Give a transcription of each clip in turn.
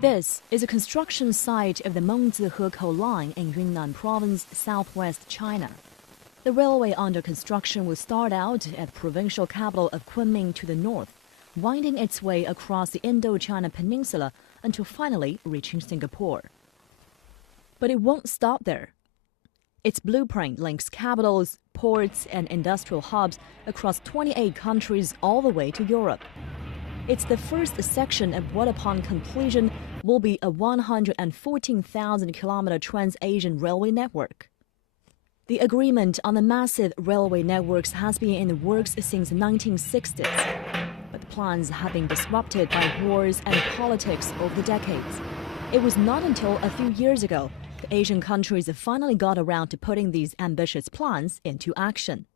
This is a construction site of the Mengzi-Hekou Line in Yunnan Province, southwest China. The railway under construction will start out at the provincial capital of Kunming to the north, winding its way across the Indochina Peninsula until finally reaching Singapore. But it won't stop there. Its blueprint links capitals, ports, and industrial hubs across 28 countries all the way to Europe. It's the first section of what, upon completion, will be a 114,000-kilometer Trans-Asian railway network. The agreement on the massive railway networks has been in the works since the 1960s, but the plans have been disrupted by wars and politics over the decades. It was not until a few years ago the Asian countries finally got around to putting these ambitious plans into action.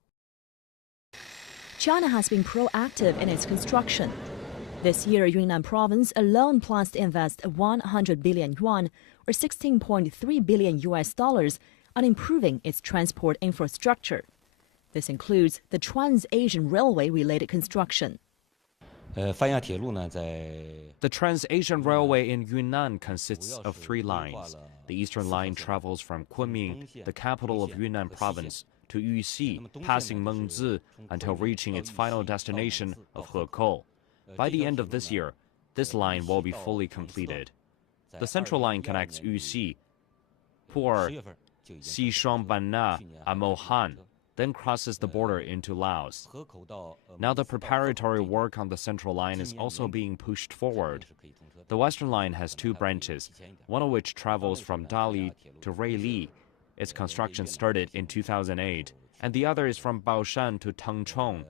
China has been proactive in its construction. This year, Yunnan Province alone plans to invest 100 billion yuan, or $16.3 billion, on improving its transport infrastructure. This includes the Trans-Asian Railway-related construction. The Trans-Asian Railway in Yunnan consists of 3 lines. The eastern line travels from Kunming, the capital of Yunnan Province, to Yuxi, passing Mengzi until reaching its final destination of Hekou. By the end of this year, this line will be fully completed. The central line connects Yuxi, Pu'er, Xishuangbanna, and Mohan, then crosses the border into Laos. Now the preparatory work on the central line is also being pushed forward. The western line has 2 branches, one of which travels from Dali to Ruili. Its construction started in 2008, and the other is from Baoshan to Tengchong.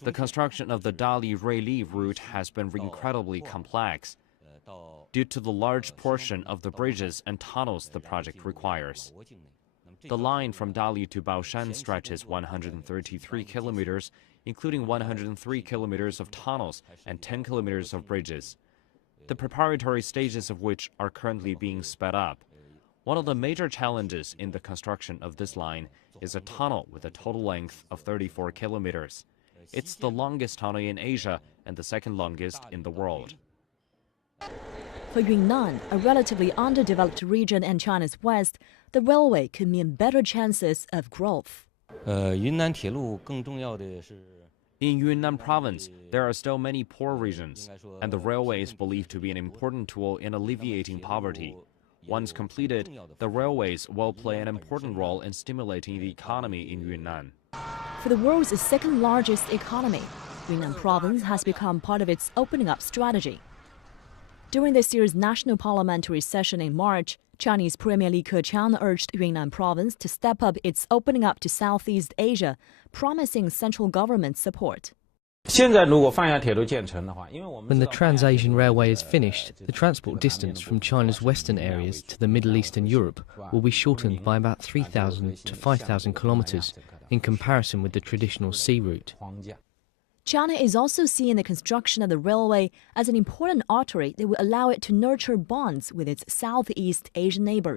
The construction of the Dali-Ruili route has been incredibly complex due to the large portion of the bridges and tunnels the project requires. The line from Dali to Baoshan stretches 133 kilometers, including 103 kilometers of tunnels and 10 kilometers of bridges, the preparatory stages of which are currently being sped up. One of the major challenges in the construction of this line is a tunnel with a total length of 34 kilometers. It's the longest tunnel in Asia and the second longest in the world. For Yunnan, a relatively underdeveloped region in China's west, the railway could mean better chances of growth. In Yunnan Province, there are still many poor regions, and the railway is believed to be an important tool in alleviating poverty. Once completed, the railways will play an important role in stimulating the economy in Yunnan. For the world's second-largest economy, Yunnan Province has become part of its opening up strategy. During this year's national parliamentary session in March, Chinese Premier Li Keqiang urged Yunnan Province to step up its opening up to Southeast Asia, promising central government support. When the Trans-Asian Railway is finished, the transport distance from China's western areas to the Middle East and Europe will be shortened by about 3,000 to 5,000 kilometers in comparison with the traditional sea route. China is also seeing the construction of the railway as an important artery that will allow it to nurture bonds with its Southeast Asian neighbors.